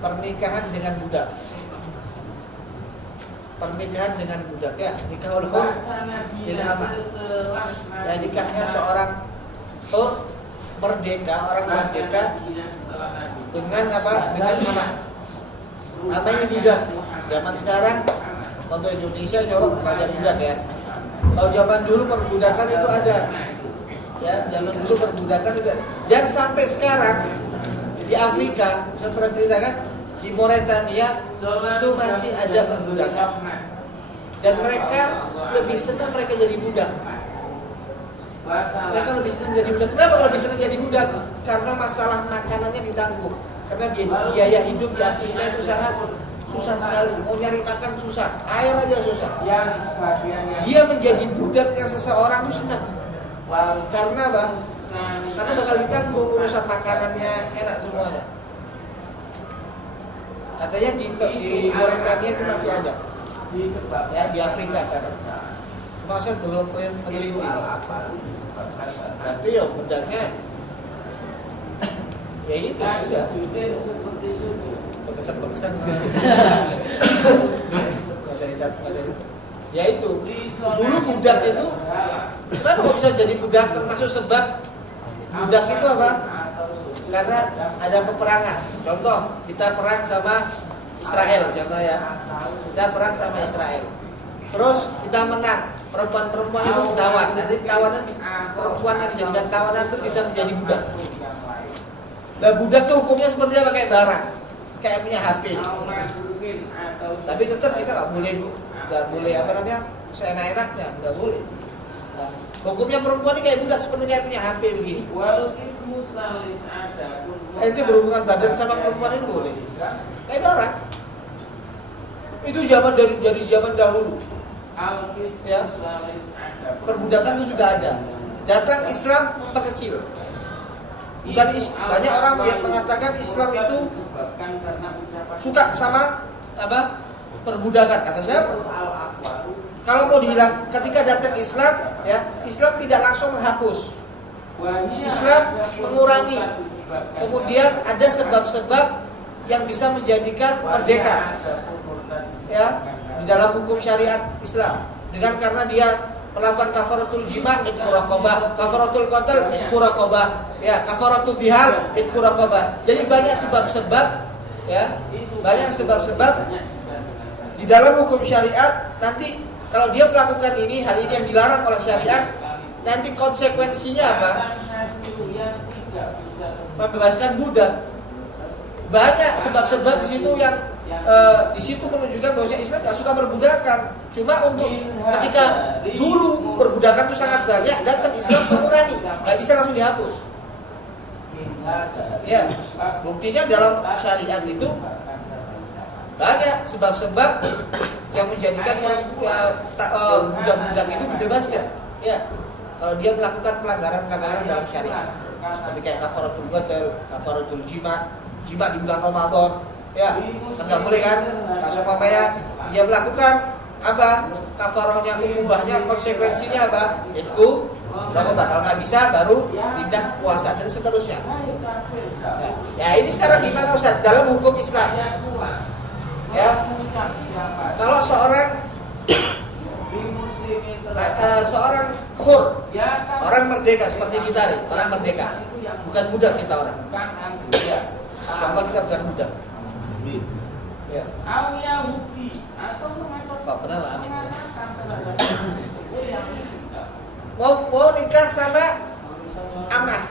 pernikahan dengan budak. Pernikahan dengan budak ya, nikahul hur lil amah. Ya, nikahnya seorang hur merdeka, orang merdeka dengan apa? Dengan amah. Apa ini budak? Zaman sekarang kalau Indonesia jauh nggak ada budak ya. Kalau zaman dulu perbudakan itu ada. Ya, zaman dulu perbudakan udah. Dan sampai sekarang di Afrika, saya pernah ceritakan di Mauritania itu masih ada perbudakan. Dan mereka lebih senang mereka jadi budak. Mereka lebih senang jadi budak. Kenapa kalau lebih senang jadi budak? Karena masalah makanannya ditanggung. Karena biaya hidup di Afrika itu sangat susah sekali. Mau nyari makan susah, air aja susah. Dia menjadi budak yang seseorang itu senang. Karena apa? Karena bakal ditanggung urusan makanannya, enak semuanya. Katanya di Mauritania itu masih ada. Ya, di Afrika sana. Cuma saya belum meneliti. Tapi ya budaknya ya itu sudah berkesan. Ya itu. Dulu budak itu kenapa kok bisa jadi budak? Termasuk sebab budak itu apa? Karena ada peperangan. Contoh, kita perang sama Israel, contoh ya. Kita perang sama Israel. Terus kita menang. Perempuan-perempuan itu ditawan. Nanti tawanan perempuan yang dijadikan tawanan itu bisa menjadi budak. Nah, budak itu hukumnya seperti apa? Kayak barang, kayak punya HP. Tapi tetap kita nggak boleh apa namanya, seenak-enaknya, nggak boleh. Nah, hukumnya perempuan ini kayak budak, seperti kayak punya HP begini. Itu berhubungan badan sama perempuan ini boleh. Kayak barang. Itu zaman dari zaman dahulu. Ya. Perbudakan itu sudah ada. Datang Islam memperkecil. Banyak orang yang mengatakan Islam itu suka sama apa? Perbudakan. Kata siapa? Kalau mau dihilang, ketika datang Islam, ya, Islam tidak langsung menghapus. Islam mengurangi. Kemudian ada sebab-sebab yang bisa menjadikan merdeka. Ya, di dalam hukum syariat Islam. Karena dia melakukan kafaratul jima' itqu raqabah, kafaratul qatl itqu raqabah, ya, kafaratul dzihar itqu raqabah. Jadi banyak sebab-sebab, ya, banyak sebab-sebab di dalam hukum syariat. Nanti kalau dia melakukan ini, hal ini yang dilarang oleh syariat, nanti konsekuensinya apa? Membebaskan budak. Banyak sebab-sebab di situ yang di situ menunjukkan bahwa Islam tidak suka perbudakan. Cuma untuk ketika dulu perbudakan itu sangat banyak, datang Islam mengurangi, nggak bisa langsung dihapus. Ya, buktinya dalam syariat itu banyak sebab-sebab yang menjadikan budak-budak itu dibebaskan. Ya, kalau dia melakukan pelanggaran-pelanggaran dalam syariat, seperti kayak kafaratul qatl, kafaratul jima di bulan Ramadan. Ya, kan nggak boleh kan? Langsung ya, dia melakukan apa? Kafarahnya, ubahnya, konsekuensinya apa? Itu kalau bakal nggak bisa, baru pindah puasa dan seterusnya. Ya, ini sekarang gimana Ustaz? Dalam hukum Islam, ya, kalau seorang hur, orang merdeka seperti kita nih, orang merdeka, bukan budak kita orang. Ya, insyaallah kita bukan budak. Ya. Kok pernah lah, amin. Mau nikah sama amah,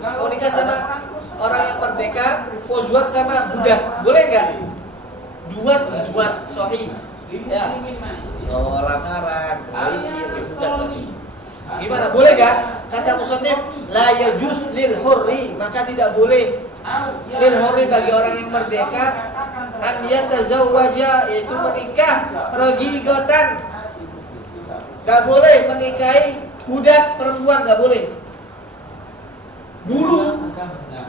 mau nikah sama orang yang merdeka, mau zuat sama budak, boleh nggak? Zuat, sohi. Ya. Oh, lamaran, budak tadi. Gimana? Boleh nggak? Kata musannif, la yajuz lil hurri, maka tidak boleh lil hurri bagi orang yang merdeka an yatazawwaja, yaitu menikah ragiqatan. Enggak boleh menikahi budak perempuan, enggak boleh. Dulu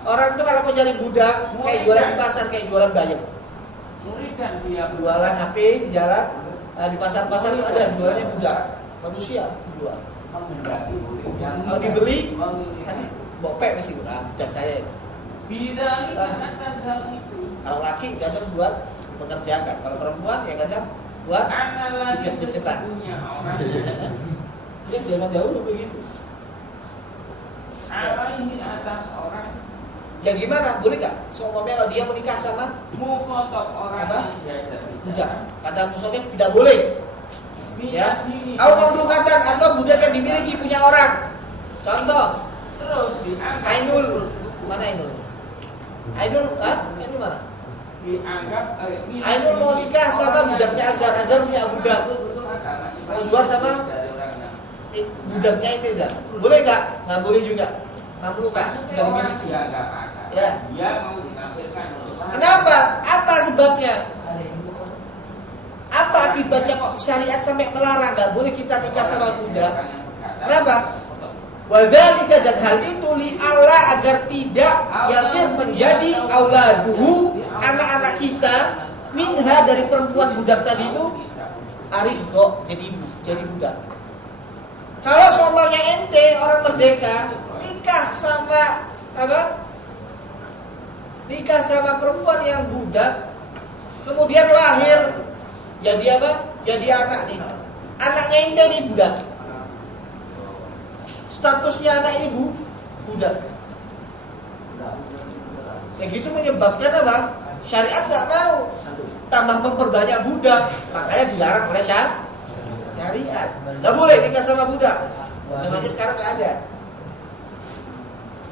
orang tuh kalau mau cari budak kayak jualan di pasar, kayak jualan bayam. Jualan HP di jalan, di pasar-pasar itu ada jualannya budak. Manusia jual. Kalau dibeli nanti bopek masih budak saya itu. Kalau laki kadang buat pekerjaan, kalau perempuan ya kadang buat pijat-pijatan. Ya zaman dahulu begitu. Alaihi atas orang. Ya gimana? Boleh nggak? Seumpamanya kalau dia menikah sama Mukotok orang apa? yang diajak Budak. Kata musonif tidak boleh. Ya. Au mamlukatan atau budak yang dimiliki punya orang. Contoh. Terus dianggap Ainul. Mana Ainul? Ainul, Ainul mana? Dianggap Ainul mau nikah sama budaknya Azhar. Azhar punya budak. Mau jual sama budaknya Intizar. Boleh nggak? Nggak boleh juga. Mamlukan sudah dimiliki. Ya. Dia mau dinampilkan. Kenapa? Apa sebabnya? Apa akibatnya kok syariat sampai melarang nggak boleh kita nikah sama budak? Kenapa? Wadzalika, dan hal itu li Allah agar tidak yasir menjadi auladuhu, anak-anak kita minha dari perempuan budak tadi itu arigo jadi budak. Kalau seumpamanya ente orang merdeka nikah sama apa? Nikah sama perempuan yang budak, kemudian lahir jadi apa? Jadi anak nih. Anaknya ente nih budak. Statusnya anak ini budak. Ya gitu menyebabkan apa? Syariat nggak mau tambah memperbanyak budak, makanya dilarang oleh syariat. Nggak boleh nikah sama budak. Makanya sekarang nggak ada.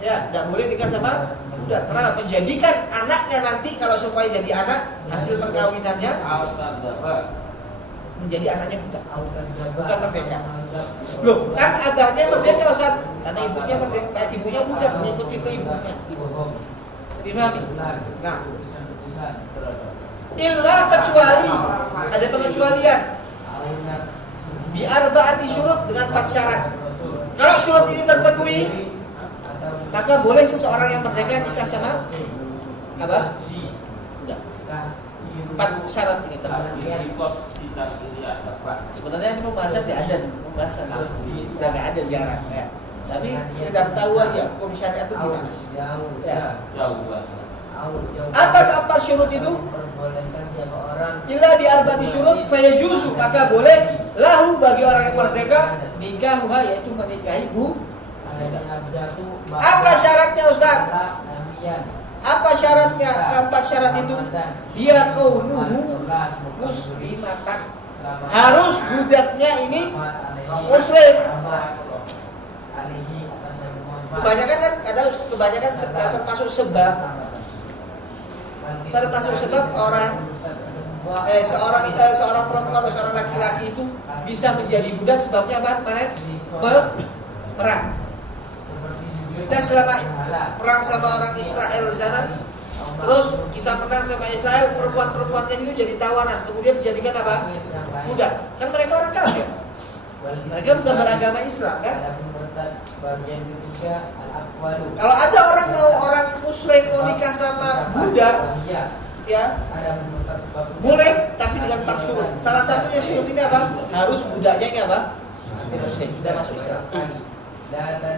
Ya, nggak boleh nikah sama budak. Kenapa? Menjadikan anaknya nanti kalau semuanya jadi anak, hasil perkawinannya menjadi anaknya budak, bukan merdeka. Loh, kan abahnya merdeka Ustaz, karena ibunya merdeka, ibunya budak mengikuti ke ibunya. Difahami? Nah, illa kecuali ada pengecualian. Biar baati syurut dengan 4 syarat. Kalau syurut ini terpenuhi, maka boleh seseorang yang merdeka nikah sama apa? Budak. 4 syarat ini terpenuhi. Sebenarnya ini pembahasan tidak ada, pembahasan udah nggak ada jarang. Ya. Tapi sekedar tahu aja hukum syariat itu gimana. Ya. Apa keempat syurut itu? Illa bi arba'ati syurut fayajuzu, maka boleh lahu bagi orang yang merdeka nikahuha, yaitu menikahi Apa syaratnya Ustaz? Apa syaratnya? Keempat syarat itu dia kaunuhu muslimatan. Harus budaknya ini muslim. Kebanyakan kan termasuk sebab orang seorang perempuan atau seorang laki-laki itu bisa menjadi budak sebabnya apa? Kemarin perang. Kita selama perang sama orang Israel di sana, terus kita menang sama Israel, perempuan-perempuannya itu jadi tawanan, kemudian dijadikan apa? Budak. Kan mereka orang kafir. Mereka bukan beragama Islam kan? Kalau ada orang muslim mau nikah sama budak, ya boleh, tapi dengan 4 syurut. Salah satunya syurut ini apa? Harus budaknya ini apa? Muslim, sudah masuk Islam.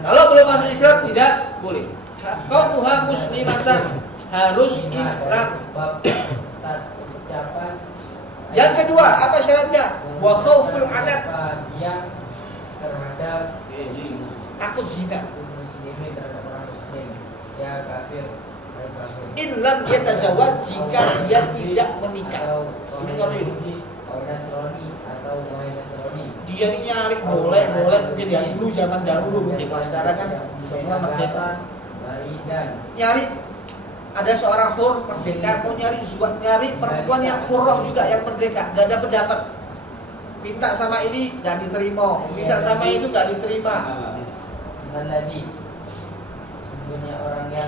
Kalau belum masuk Islam tidak boleh. Kaunuha muslimatan, harus Islam. Yang kedua, apa syaratnya? Wa khauful anat, takut zina. In lam yatazawwaj, jika dia tidak menikah. Ini kalau dia ini nyari boleh mungkin ya dulu zaman dahulu, mungkin kalau sekarang kan semua merdeka. Nyari ada seorang hur merdeka, mau nyari perempuan yang hurroh juga yang merdeka, gak ada pendapat. Minta sama ini gak diterima, minta sama itu gak diterima.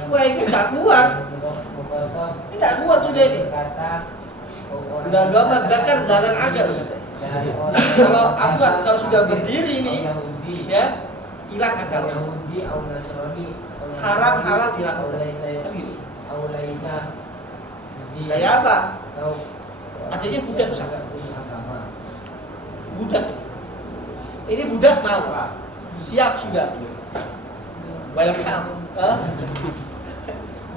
Wah ini gak kuat. Ini gak kuat sudah ini. Udah agama zakar zalan agal katanya. Kalau afwan, kalau sudah berdiri ini, ya hilang akal. Haram halal dilakukan. Gitu. Kayak apa? Adanya budak Ustaz. Budak. Ini budak mau. Siap sudah. Welcome.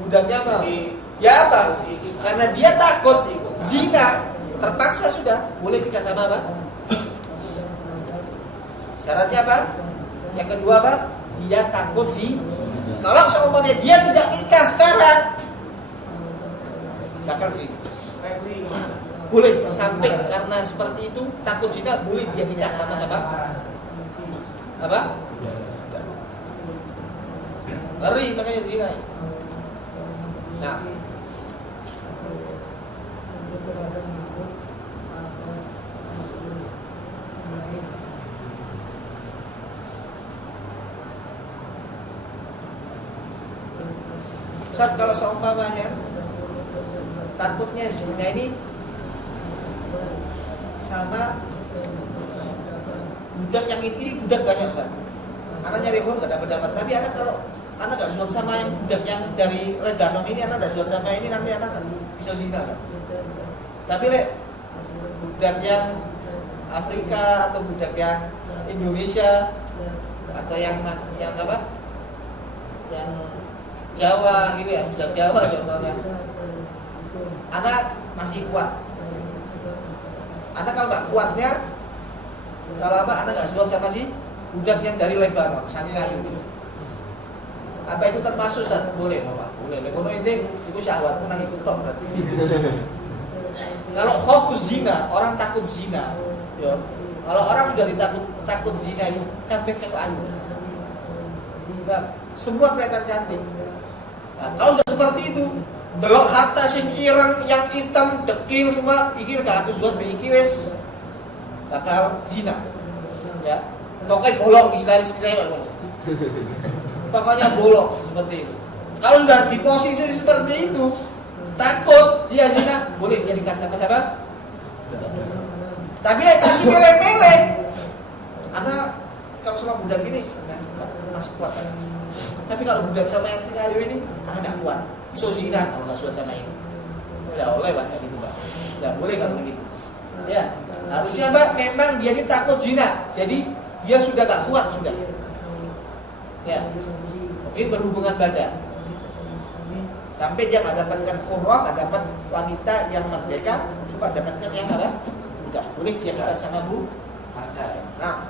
budaknya mau. Ya apa? Karena dia takut zina, terpaksa sudah, boleh nikah sama apa? Syaratnya apa? Yang kedua apa? Dia takut zina. Kalau seumpamanya dia tidak nikah sekarang, bakal zina. Boleh sampai karena seperti itu takut zina, boleh dia nikah sama siapa? Apa? Ngeri makanya zina. Nah, Ustaz, kalau seumpamanya takutnya zina ini sama budak yang ini budak banyak Ustaz. Anak nyari hur gak dapat. Tapi anak kalau anak gak zuat sama yang budak yang dari Lebanon ini, anak gak zuat sama ini, nanti anak bisa zina kan. Tapi budak yang Afrika atau budak yang Indonesia atau yang apa? Yang Jawa gitu ya, budak Jawa contohnya. Anak masih kuat. Anak kalau nggak kuatnya, kalau apa? Anak nggak kuat sama si budak yang dari Lebanon, Sani Layu gitu. Apa itu termasuk Ustaz? Boleh, Bapak. Boleh. Lekono ini itu syahwatmu nang ikut top berarti. Kalau khofuz zina, orang takut zina. Yo. Kalau orang sudah takut zina itu kabeh ketok ayu. Semua kelihatan cantik. Nah, kalau sudah seperti itu, delok hatta sing ireng yang hitam dekil semua, iki gak aku zuat be iki wis bakal zina. Ya. Pokoknya bolong istilahnya pokoknya bolong seperti itu. Kalau sudah di posisi seperti itu, takut dia zina, boleh dia nikah sama siapa? Tapi lek kasih milih-milih. Anak kalau sama budak ini masih kuat kan. Tapi kalau budak sama yang Singayu ini anak tidak kuat. So zina kalau nggak suat sama ini. Udah oleh Pak gitu Pak. Tidak boleh kalau begitu. Ya, harusnya Pak memang dia ini takut zina. Jadi dia sudah gak kuat sudah. Ya. Mungkin berhubungan badan. Sampai dia nggak dapatkan khurrah, nggak dapat wanita yang merdeka, coba dapatkan yang apa? Budak. Boleh dia nikah sama bu. Nah.